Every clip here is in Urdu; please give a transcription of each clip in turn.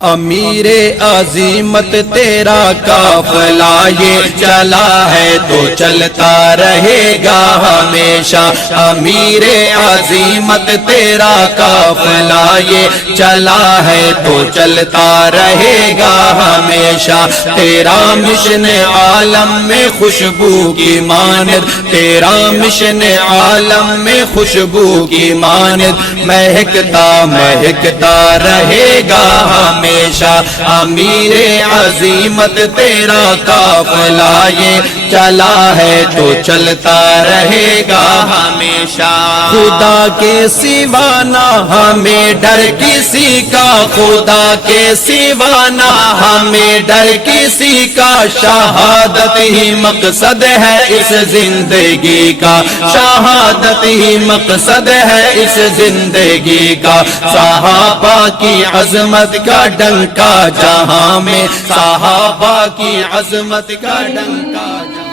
امیر عظیمت تیرا قافلہ یہ چلا ہے تو چلتا رہے گا ہمیشہ۔ امیر عظیمت تیرا قافلہ یہ چلا ہے تو چلتا رہے گا ہمیشہ۔ تیرا مشن عالم میں خوشبو کی مانند، تیرا مشن عالم میں خوشبو کی مانند مہکتا مہکتا رہے گا ہمیشہ۔ امیر عظیمت تیرا قافلہ یہ چلا ہے تو چلتا رہے گا ہمیشہ۔ خدا کے سوا نہ ہمیں ڈر کسی کا، خدا کے سوا نہ ہمیں ڈر کسی کا، شہادت ہی مقصد ہے اس زندگی کا، شہادت ہی مقصد ہے اس زندگی کا۔ صحابہ کی عظمت کا ڈنکا جہاں میں، صحابہ کی عظمت کا ڈنکا جہاں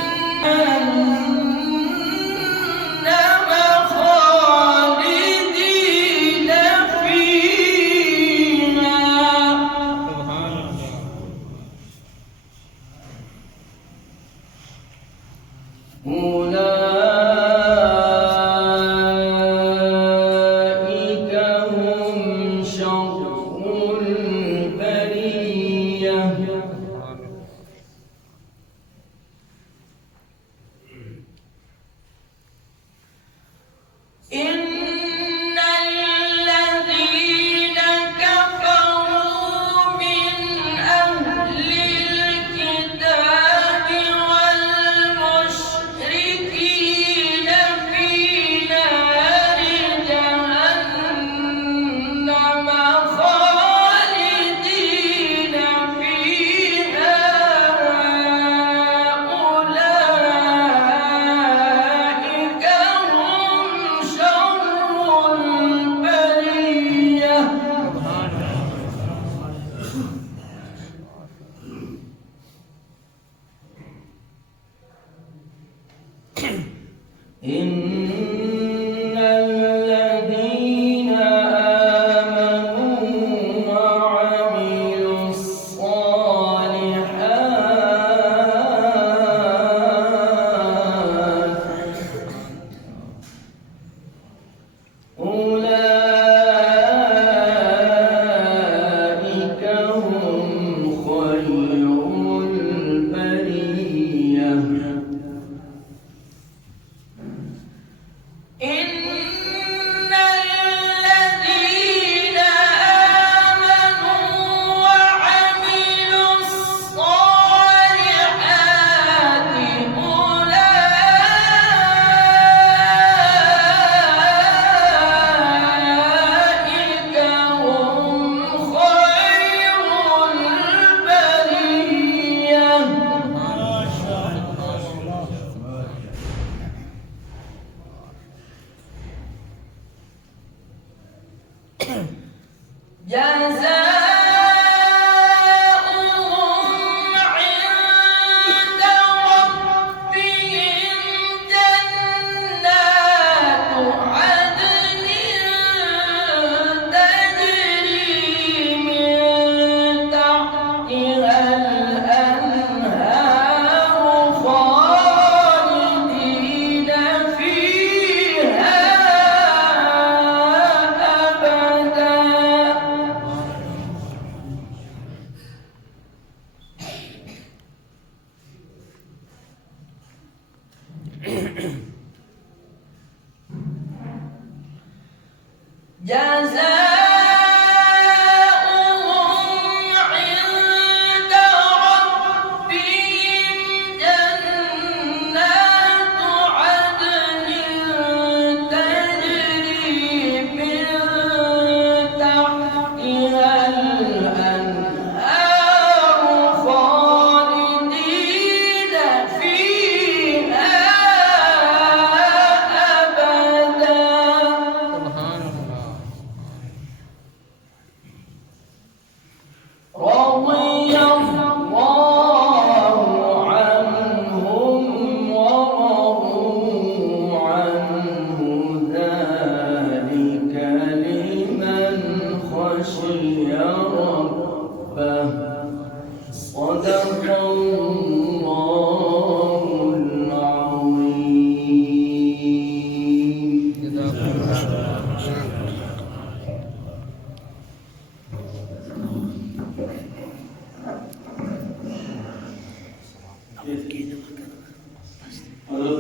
حضرت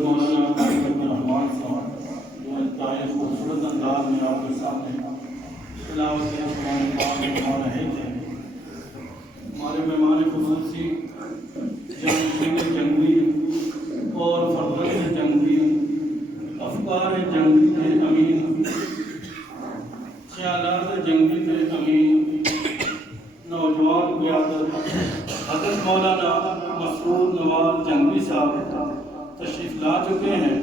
مولانا رحمان صاحب جو انتہائی خوبصورت انداز میں آپ کے سامنے تلاوت قرآن پاک فرما رہے تھے. ہمارے مہمان خصوصی جنگی اور فرزند جنگی، افکار جنگی کے امین، خیالات جنگی کے امین، نوجوان قیادت حضرت مولانا مسعود نواز جنگی صاحب تشریف لا چکے ہیں.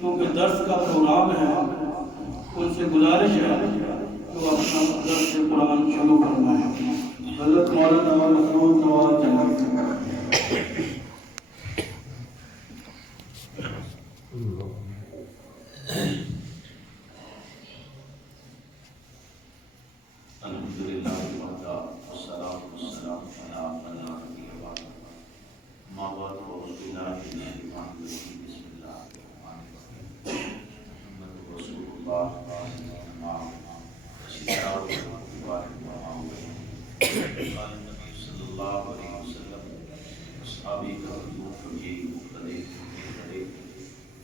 کیونکہ درس کا پروگرام ہے، ان سے گزارش ہے تو اپنا درس قرآن شروع فرمائیں. حضرت مولانا مسعود نواز جنگی. الحمدللہ والصلاة والسلام علی من لا نبی بعدہ. ما بعد اعوذ باللہ من الشیطان الرجیم. بسم اللہ الرحمن الرحیم. محمد رسول اللہ قال النبی صلی اللہ علیہ وسلم اصحابی کا حضور کبھی مقتدی کرے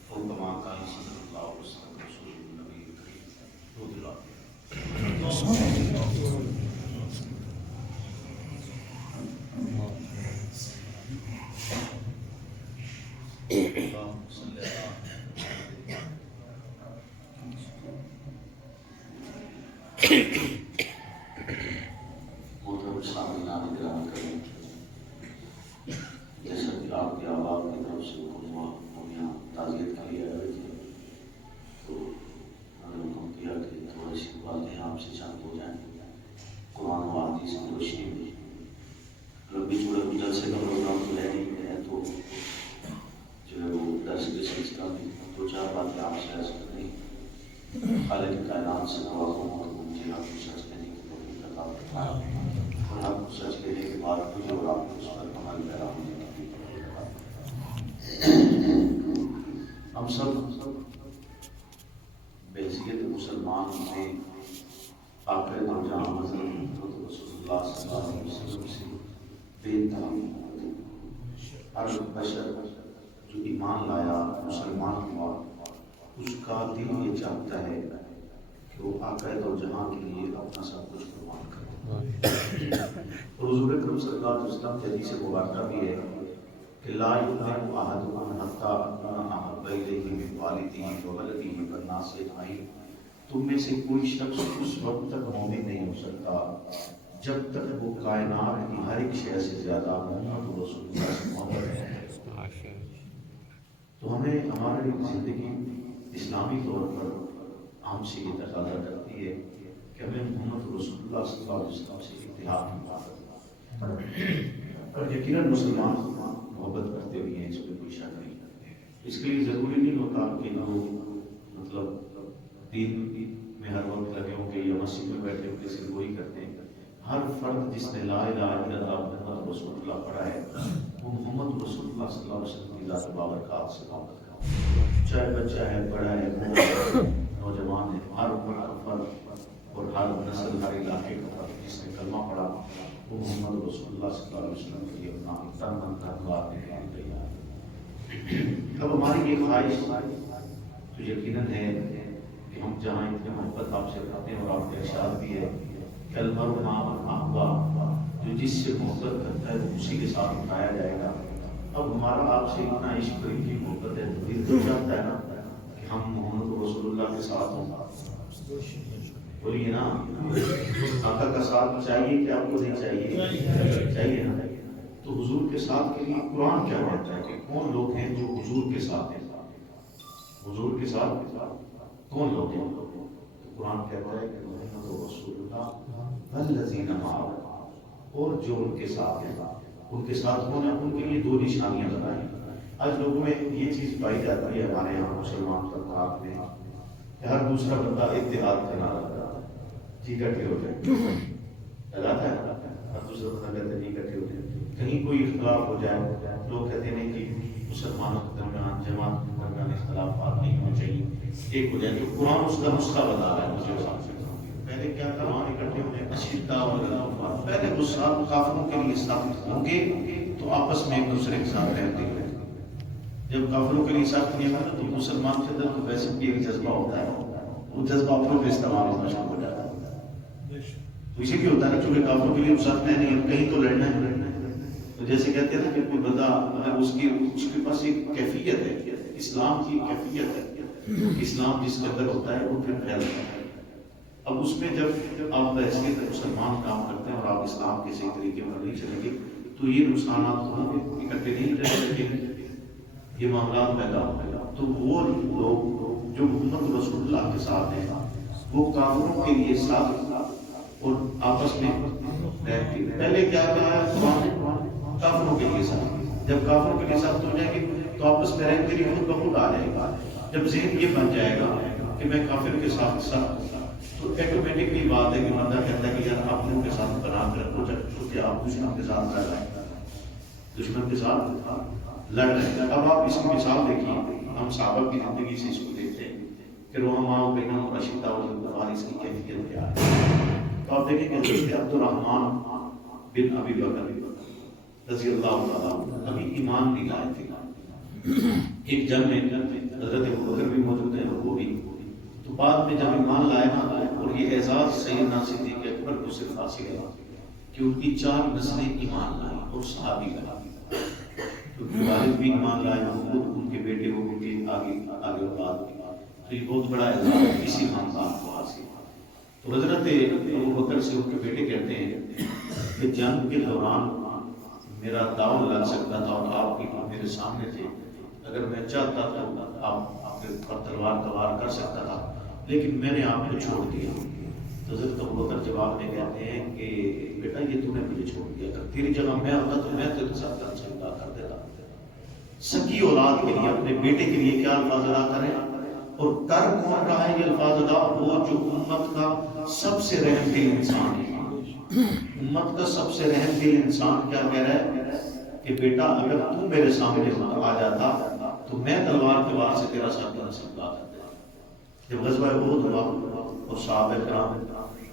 تو کما قال صلی اللہ علیہ وسلم رسول النبی کریم تو دلا جیسا کہ آپ کے آباد کی طرف سے حکم ہوا ہم یہاں تعزیت کے لیے آئے تھے تو ہم نے حکم کیا کہ تھوڑی سی باتیں آپ سے چند ہو جائیں قرآن و حدیث کی روشنی میں. لمبی چوڑے جلسے کا پروگرام تو ہے نہیں ہے تو جو ہے وہ درس کے سلسلہ میں دو چار باتیں آپ سے عرض کرنی خالق کائنات سے نوازوں اور مجھے آپ کو سچ کہنے کی توفیق عطا فرمائے اور آپ کو سچ کہنے کے بعد مجھے اور آپ کو اس پر عمل پیرا ہونے کی توفیق عطا فرمائے. ہم سب بحیثیت مسلمان میں آخر دو جہاں حضرت رسول اللہ صلی اللہ علیہ وسلم سے بے انتہا محبت ہے. ہر بشر جو ایمان لایا مسلمان ہوا اس کا دل یہ چاہتا ہے کہ وہ آقا دو جہاں کے لیے اپنا سب کچھ قربان کرے. اور حضور اکرم صلی اللہ علیہ وسلم کی حدیث مبارکہ بھی ہے کہ لا یؤمن احدکم حتی اکون احب الیہ من والدہ وولدہ والناس اجمعین. تم میں سے کوئی شخص اس وقت تک مومن نہیں ہو سکتا جب تک وہ کائنات کی ہر ایک شے سے زیادہ محمد رسول اللہ سے محبت ہے. تو ہمیں ہماری زندگی اسلامی طور پر ہم سے یہ تقاضا کرتی ہے کہ ہمیں محمد رسول اللہ صلی اللہ علیہ وسلم سے اتحاد کی محبت. اور یقیناً مسلمان محبت کرتے ہوئے ہیں، اس میں کوئی شک نہیں. اس کے لیے ضروری نہیں ہوتا کہ لوگ مطلب دین میں ہر وقت لگے ہوں گے یا مسجد میں بیٹھے ہوں گے صرف وہی کرتے ہیں. ہر فرد جس نے لا الہ الا اللہ محمد رسول اللہ پڑھا ہے وہ محمد رسول اللہ صلی اللہ علیہ وسلم کی ذات بابرکات سے محبت کرتا ہے. چاہے بچہ ہے، بڑا ہے، نوجوان ہے، ہر عمر کا فرد اور ہر نسل، ہر علاقے کا فرد جس نے کلمہ پڑھا وہ محمد رسول اللہ صلی اللہ علیہ وسلم کے لیے اپنا تن من دھن دینے کے لیے تیار ہے. اب ہماری یہ خواہش تو یقیناً ہے کہ ہم جہاں اتنی محبت آپ سے کرتے ہیں اور آپ کے ارشاد بھی ہے کہ المرء مع من احب، جو جس سے محبت کرتا ہے اسی کے ساتھ اٹھایا جائے گا. اب ہمارا آپ سے اتنا عشق کی محبت ہے، دل تو چاہتا ہے نا کہ ہم محمد رسول اللہ کے ساتھ ہوں. بولیے نا، آقا کا ساتھ چاہیے کہ آپ کو نہیں چاہیے؟ چاہیے نا. تو حضور کے ساتھ کے لیے قرآن کیا کہتا ہے کہ کون لوگ ہیں جو حضور کے ساتھ ہیں؟ حضور کے ساتھ کون لوگ ہیں؟ قرآن کہتا ہے کہ محمد رسول اللہ والذین معہ، اور جو ان کے ساتھ ہیں. ان کے ساتھ ہونا، ان کے لیے دو نشانیاں بتائیں. آج لوگوں میں یہ چیز پائی جاتی ہے ہمارے یہاں مسلمان طبقات میں کہ ہر دوسرا بندہ اتحاد کرنا لگتا ہے، جی اکٹھے ہو جائے لگاتا ہے. ہر دوسرا بندہ کہتا ہے جی اکٹھے ہو جائے. کہیں کوئی اختلاف ہو جائے لوگ کہتے ہیں کہ مسلمانوں کے درمیان، جماعت کے درمیان اختلافات نہیں ہونے چاہیے، ایک ہو جائے. تو قرآن اس کا نسخہ بتا رہا ہے. مجھے پہلے کیا تھا؟ اکٹھے ہونے، پہلے تو سب کافروں کے لیے سخت ہوں گے تو آپس میں ایک دوسرے کے ساتھ رہتے ہیں. جب کافروں کے لیے سخت نہیں ہوتا تو مسلمان کے اندر تو ویسے بھی ایک جذبہ ہوتا ہے, وہ جذبہ اپنوں کے استعمال ہونا شروع ہو جاتا ہے. تو اسی لیے ہوتا ہے چونکہ کافروں کے لیے سخت ہے نہیں, کہیں تو لڑنا ہے. تو جیسے کہتے ہیں نا کہ کوئی بندہ اگر اس کے پاس ایک کیفیت ہے, اسلام کی کیفیت ہے, اسلام جس کے اندر ہوتا ہے وہ پھر پھیلتا ہے. اب اس میں جب آپ بحثیت مسلمان کام کرتے ہیں اور آپ اسلام کے صحیح طریقے پر نہیں چلیں گے تو یہ نقصانات ہوں گے, اکٹھے نہیں رہ سکیں, یہ معاملات پیدا ہو گئے. تو وہ لوگ جو محمد رسول اللہ کے ساتھ ہیں وہ کافروں کے لیے ساتھ اور آپس میں رہتے ہیں. پہلے کیا کہا ہے قرآن, کافروں کے لیے ساتھ. جب کافروں کے لیے ساتھ ہو جائیں گے تو آپس میں رہنے کے لیے خود بخود آ جائے گا. جب ذہن یہ بن جائے گا کہ میں کافر کے ساتھ ساتھ, تو ایٹومیٹکلی بات ہے کہ بندہ کہتا ہے کہ یار اپنوں کے ساتھ بنا کر رکھو, چونکہ آپ دشمن کے ساتھ لڑ رہے ہیں, دشمن کے ساتھ لڑ رہے ہیں. اب آپ اس کی مثال دیکھیے, ہم صحابہ کی زندگی سے اس کو دیکھتے ہیں کہ رحماء بینہم رشیدہ والفارس کی کیفیت کیا ہے. تو آپ دیکھیں کہ حضرت عبدالرحمن بن ابی بکر رضی اللہ تعالیٰ ابھی ایمان نہیں لائے تھے. ایک جنگ میں حضرت ابوبکر بھی موجود ہیں اور وہ بھی. تو بعد میں جب ایمان لائے نا, اور یہ اعزاز سیدنا صدیق اکبر کو صرف حاصل ہے کہ ان کی 4 نسلیں ایمان لائیں اور صحابی لائیں. کیونکہ والد بھی ایمان لائے, خود ان کے بیٹے ہو ان کے آگے بعد. تو یہ بہت بڑا اعزاز اسی خاندان کو حاصل. تو حضرت ابوبکر سے ان کے بیٹے کہتے ہیں کہ جنگ کے دوران میرا داؤ لگ سکتا تھا اور آپ بھی میرے سامنے تھے, اگر میں چاہتا تو آپ کے پر تلوار سوار کر سکتا تھا, لیکن میں نے آپ کو چھوڑ دیا. تو حضرت ابوبکر جواب میں کہتے ہیں کہ بیٹا یہ تو نے مجھے چھوڑ دیا, اگر تیری جگہ میں ہوتا تو میں تیرے ساتھ ادا کر دیتا. سکی اولاد کے لیے اپنے بیٹے کے لیے کیا الفاظ ادا کریں, اور کر کون رہا ہے یہ الفاظ ادا, وہ جو امت کا سب سے رحم دل انسان ہے. امت کا سب سے رحم دل انسان کیا کہہ رہا ہے کہ بیٹا اگر تو میرے سامنے آ جاتا تو میں تلوار کے وار سے تیرا سر ادا کر دیتا. جب غزوہ احد ہوا اور صحابہ کرام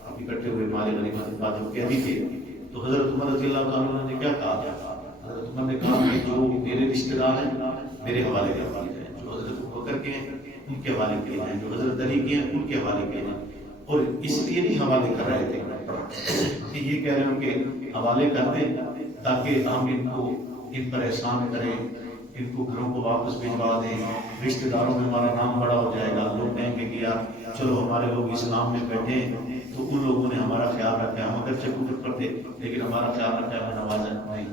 اب اکٹھے ہوئے مال غنیمت کے بعد جب قیدی تھے تو حضرت عمر رضی اللہ تعالیٰ نے کیا کہا؟ حضرت عمر نے کہا کہ جو میرے رشتہ دار ہیں میرے حوالے کے حوالے ہیں, جو حضرت ابوبکر کے ہیں ان کے حوالے کے ہیں, جو حضرت علی کے ہیں ان کے حوالے کے ہیں. اور اس لیے نہیں حوالے کر رہے تھے کہ یہ کہہ رہے ہیں کہ حوالے کر دیں تاکہ ہم ان پر احسان کریں, ان کو گھروں کو واپس بھجوا دیں, رشتہ داروں میں ہمارا نام بڑا ہو جائے گا, لوگ کہیں گے کہ یار چلو ہمارے لوگ اسلام میں بیٹھے تو ان لوگوں نے ہمارا خیال رکھا, ہم اگر چکو چکر تھے لیکن ہمارا خیال رکھا, ہمیں نوازا نہیں.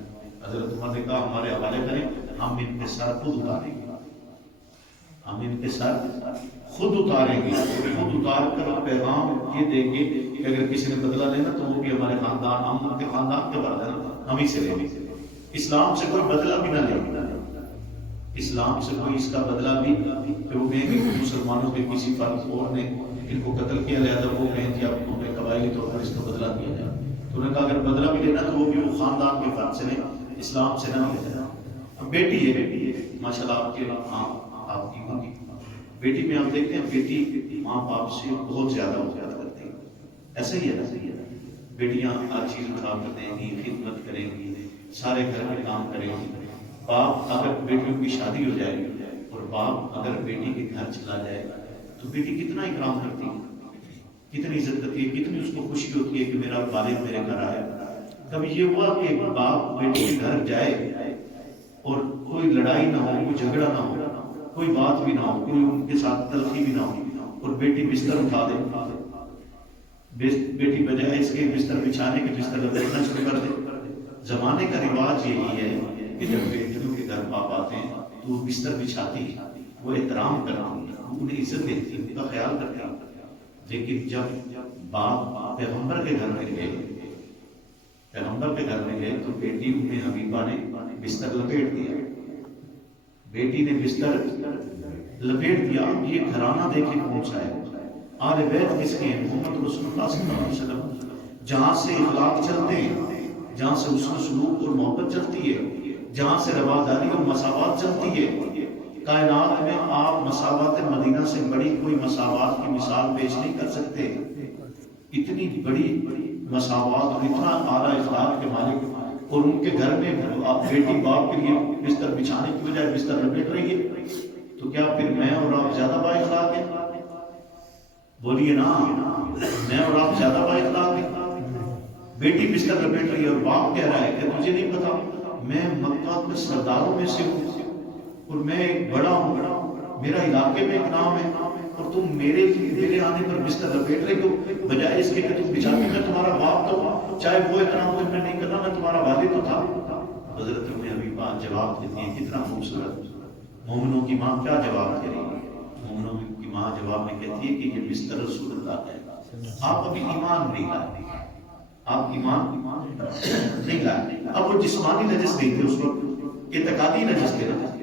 حضرت عمر نے کہا ہمارے حوالے کریں, ہم ان کے سر خود اتاریں گے, ہم ان کے سر خود اتاریں گے, خود اتار کر پیغام یہ دیں گے کہ اگر کسی نے بدلہ لینا تو وہ بھی ہمارے خاندان, ہم کے خاندان کے بارے میں ہم ہی سے لیں گے. اسلام سے کوئی بدلہ بھی نہ لیں گے, اسلام سے کوئی اس کا بدلہ بھی کہ وہ کہیں کہ مسلمانوں کے کسی فرد اور نے ان کو قتل کیا لہذا وہ کہیں کہ اب انہیں قبائلی طور پر اس کا بدلہ دیا جائے. تو انہوں نے کہا اگر بدلہ بھی لینا تو وہ بھی وہ خاندان کے فرد سے نہیں, اسلام سے نہ لے جائے. بیٹی ہے ماشاءاللہ آپ کے آپ کی بیٹی میں آپ دیکھتے ہیں بیٹی ماں باپ سے بہت زیادہ محبت کرتی ہے. ایسا ہی ہے, بیٹیاں ہر چیز خراب کر دیں گی, خدمت کریں گی, سارے گھر میں کام کریں گی. باپ اگر بیٹیوں کی شادی ہو جائے اور باپ اگر بیٹی کے گھر چلا جائے تو بیٹی کتنا اکرام کرتی ہے, کتنی عزت کرتی ہے, کتنی اس کو خوشی ہوتی ہے کہ میرا والد میرے گھر آیا. کبھی یہ ہوا کہ باپ بیٹی کے گھر جائے اور کوئی لڑائی نہ ہو, کوئی جھگڑا نہ ہو, کوئی بات بھی نہ ہو, کوئی ان کے ساتھ تلخی بھی نہ ہو, اور بیٹی بستر اٹھا دے, بیٹی بجائے اس کے بستر بچھانے کے بستر لپیٹنا شروع کر دے. زمانے کا رواج یہی ہے کہ جب بیٹیوں کے گھر باپ آتے ہیں تو وہ بستر بچھاتی ہے, وہ احترام کرتی ہے, انہیں عزت دیتی ہے, ان کا خیال کرتی ہے. لیکن جب باپ پیغمبر کے گھر میں گئے, پیغمبر کے گھر میں گئے تو بیٹی ام حبیبہ نے بستر لپیٹ دیا, بیٹی نے بستر لپیٹ دیا. یہ گھرانہ دیکھیں کون سا ہے, آل بیت کس کے ہیں, محمد رسول اللہ صلی اللہ علیہ وسلم. جہاں سے اخلاق چلتے ہیں, جہاں سے حسن سلوک اور محبت چلتی ہے, جہاں سے رواداری اور مساوات چلتی ہے. کائنات میں آپ مساوات مدینہ سے بڑی کوئی مساوات کی مثال پیش نہیں کر سکتے. اتنی بڑی مساوات اور اتنا اعلیٰ اخلاق کے مالک، اور ان کے گھر میں آپ بیٹی باپ کے لیے بستر بچھانے کی بجائے بستر لپیٹ رہی ہے، تو کیا پھر میں اور آپ زیادہ با اخلاق ہیں؟ بولیے نا، میں اور آپ زیادہ با اخلاق ہیں؟ بیٹی بستر لپیٹ رہی ہے اور باپ کہہ رہا ہے کہ تجھے نہیں پتا میں مکہ کے سرداروں میں سے ہوں اور میں ایک بڑا ہوں، میرا علاقے میں ایک نام ہے، اور تم میرے آنے پر بستر لپیٹ رہے ہو، بجائے اس کے کہ تم بچاتی، میں تمہارا باپ تو چاہے وہ اتنا مجھ میں نہیں کرنا، میں تمہارا والد تو تھا۔ حضرت ام حبیبہ جواب دیتی ہیں، کتنا خوبصورت، مومنوں کی ماں کیا جواب دے رہی ہے؟ مومنوں کی ماں جواب میں کہتی ہے کہ یہ بستر رسول اللہ ہے، آپ ابھی ایمان نہیں لائے، آپ ایمان نہیں لائے۔ اب وہ جسمانی نجس نہیں تھے اس وقت، اعتقادی نجس تھے نا۔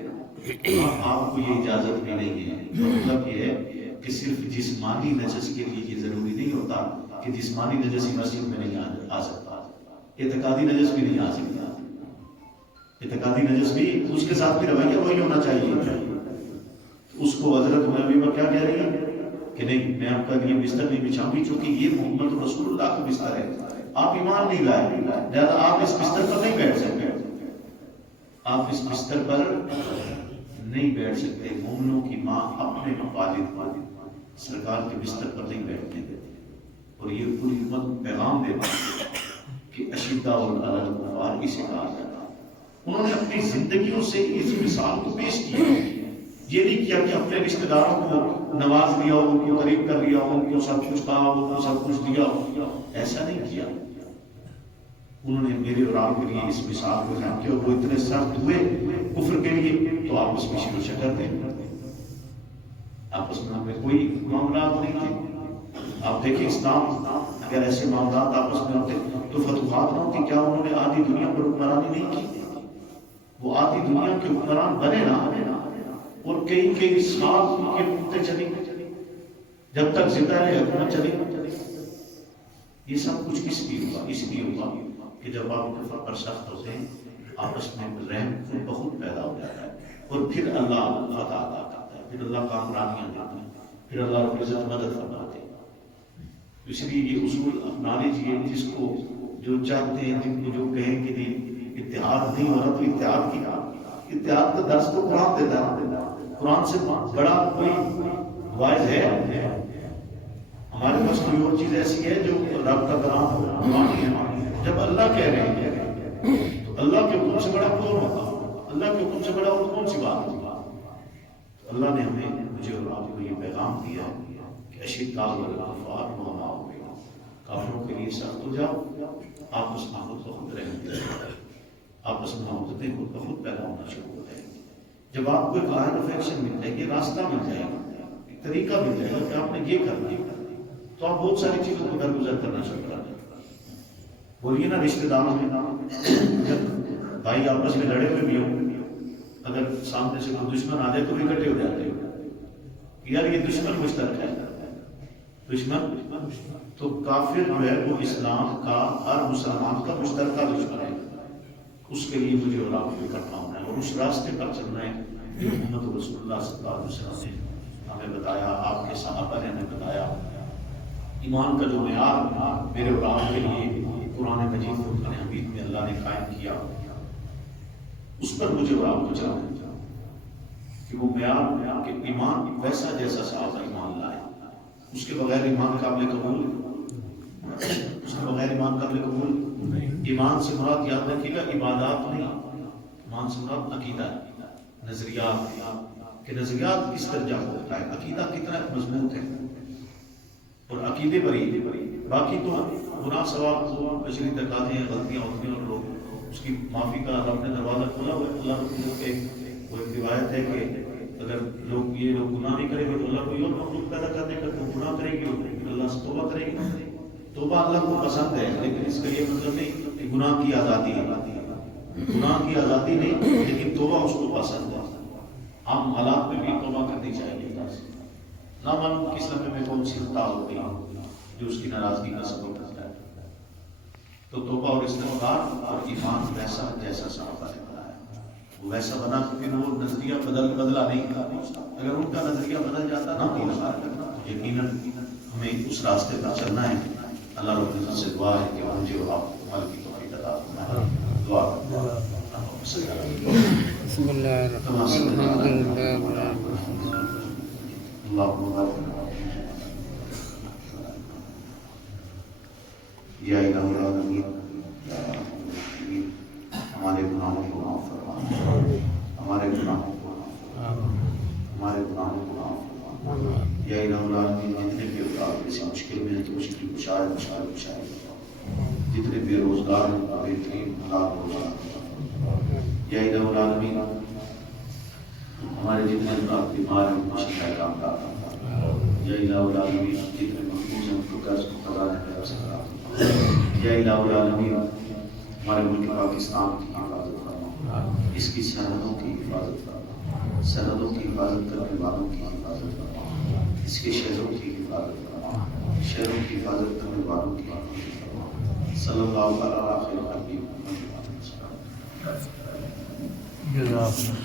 آپ کو یہ اجازت بھی نہیں ہے، مطلب یہ ہے کہ صرف جسمانی نجس کے لیے یہ ضروری نہیں ہوتا کہ جسمانی نجس ہی مسجد میں نہیں آ سکتا، اعتقادی نجس بھی نہیں آ سکتا، اعتقادی نجس بھی اس کے ساتھ بھی رویہ وہی ہونا چاہیے۔ اس کو حضرت ام حبیبہ کیا کہہ رہی ہے کہ نہیں، میں آپ کا یہ بستر نہیں بچھاؤں گی، چونکہ یہ محمد رسول اللہ کا بستر ہے، آپ ایمان نہیں لائے، لہذا آپ اس بستر پر نہیں بیٹھ سکتے، آپ اس بستر پر نہیں بیٹھ سکتے۔ مومنوں کی ماں اپنے والد سرکار کے بستر پر نہیں بیٹھنے دیتی، اور یہ پوری امت پیغام دیتی ہے کہ اشداء علی الکفار اسے کہا جاتا ہے۔ انہوں نے اپنی زندگیوں سے اس مثال کو پیش کیا، یہ نہیں کیا کہ اپنے رشتہ داروں کو نواز لیا، ان کو قریب کر لیا، ان کو سب کچھ کہا، ان کو سب کچھ دیا، ایسا نہیں کیا۔ انہوں نے میرے اور آپ کے لیے اس مثال کو بیان کیا، وہ اتنے سخت ہوئے کفر کے لیے تو آپس میں شیر و شکر تھے، آپس میں کوئی معاملات نہیں تھے۔ آپ دیکھیں اسلام اگر ایسے معاملات آپس میں ہوتے تو فتوحات نہ ہوتی۔ کیا انہوں نے آدھی دنیا پر حکمرانی نہیں کی؟ وہ آدھی دنیا کے حکمران بنے نا، اور کئی سال ان کے حکومتیں چلی، جب تک زندہ رہے حکومت چلی۔ یہ سب کچھ اس لیے ہوا کہ جب آپ کفر پر سخت ہوتے ہیں، آپس میں رحم بہت پیدا ہو جاتا ہے، اور پھر اللہ فتح عطا کرتا ہے، پھر اللہ کامرانیاں دیتا ہے، پھر اللہ رب العزت مدد فرماتے ہیں۔ اس لیے یہ اصول اپنا لیجیے، جس کو جو چاہتے ہیں، جن کو جو کہیں کہ نہیں اتحاد نہیں ہو رہا تو اتحاد کی اتحاد کا درس تو قرآن دیتا ہے، قرآن سے بڑا کوئی واعظ ہے؟ ہمارے پاس کوئی اور چیز ایسی ہے جو رب کا کلام مانی ہے؟ جب اللہ کہہ رہے ہیں تو اللہ کے حکم سے بڑا کون ہوگا؟ اللہ کے حکم سے بڑا اور کون سی بات ہوگا؟ اللہ نے ہمیں، مجھے اور آپ کو یہ پیغام دیا کہ اشداء علی الکفار رحماء بینہم، کافروں کے لیے سخت ہو جاؤ، آپس میں خود بخود رحم دیا، آپس میں محبتیں خود بخود پیدا ہونا شروع ہو جائیں گی۔ جب آپ کو ایک لائن آف ایکشن مل جائے گی، راستہ مل جائے گا، ایک طریقہ مل جائے گا کہ آپ نے یہ کرنا، تو آپ بہت ساری چیزوں کو درگزر کرنا شروع کر دیں۔ بولیے نا، رشتے داروں میں جب بھائی آپس میں لڑے ہوئے بھی ہوں، اگر سامنے سے کوئی دشمن آ جائے تو بھی اکٹھے ہو جاتے ہیں، یار یہ دشمن مشترک ہے، دشمن تو کافر جو ہے وہ اسلام کا، ہر مسلمان کا مشترکہ دشمن ہے، اس کے لیے مجھے اور آپ کو اکٹھا ہونا ہے، اور اس راستے پر چلنا ہے جو محمد رسول اللہ صلی اللہ علیہ وسلم نے ہمیں بتایا، آپ کے صحابہ نے ہمیں بتایا۔ ایمان کا جو معیار میرے اور آپ کے لیے قرآن مجید فرقان حمید میں اللہ نے قائم کیا، اس پر مجھے اور آپ کو چلنا ہے کہ وہ معیار کہ ایمان ویسا جیسا صحابہ ایمان لائے، اس کے بغیر ایمان قابل قبول، اس کے بغیر ایمان قابل قبول نہیں۔ ایمان سے مراد یاد رکھیے گا عبادات نہیں، ایمان سے مراد عقیدہ، نظریات، کہ نظریات کس درجہ ہوتا ہے، عقیدہ کتنا مضبوط ہے، اور عقیدے بری، باقی تو گناہ ثواب بشری تقاضے ہیں، غلطیاں ہوتی ہیں اور لوگ اس کی معافی کا رب نے دروازہ کھولا ہوا ہے۔ اللہ رب کے وہ ایک روایت ہے کہ اگر یہ لوگ گناہ نہیں کریں گے تو اللہ کوئی اور مخلوق پیدا کر دے گا، تو گناہ کریں گے اللہ سے توبہ کریں گے۔ توبہ اللہ کو پسند ہے، لیکن اس کا یہ مطلب نہیں کہ گناہ کی آزادی ہے، گناہ کی آزادی نہیں، لیکن توبہ اس کو پسند ہے۔ عام حالات میں بھی توبہ کرنی چاہیے، نہ معلوم کس لمحے میں کون سی خطا ہو گئی جو اس کی ناراضگی کا سبب بنتا ہے۔ تو توبہ اور استغفار اور ایمان ویسا جیسا صحابہ نے بنایا، وہ ویسا بنا کہ پھر وہ نظریہ بدلا نہیں تھا۔ اگر ان کا نظریہ بدل جاتا نا یقیناً ہمیں اس راستے پر چلنا ہے اللہ رب العزت سے دعا ہے کہ مجھے اور آپ کو عمل کی توفیق عطا فرمائے. دعا بسم اللہ الرحمن الرحیم. یا الہ العالمین ہمارے گناہوں کو معاف فرما، ہمارے گناہوں کو معاف فرما، ہمارے گناہوں کو معاف فرما. یا الہ العالمین جتنے بے اوقات کسی مشکل میں ہیں تو مشکل کشائے جتنے بے روزگار ہیں بہترین حلال روزگار. یا الہ العالمین ہمارے جتنے افراد بیمار ہیں ان کو شفا کام کا. یا الہ العالمین جتنے محفوظ ہیں ان کو قرض کو قضا ہے. یا الہ العالمین ہمارے ملک پاکستان کی حفاظت فرما، اس کی سرحدوں کی حفاظت فرما، سرحدوں کی حفاظت کرنے والوں کی حفاظت فرما، اس کے شہروں کی حفاظت فرما، شہروں کی حفاظت کرنے والوں کی حفاظت فرما. صلی اللہ علیہ وسلم.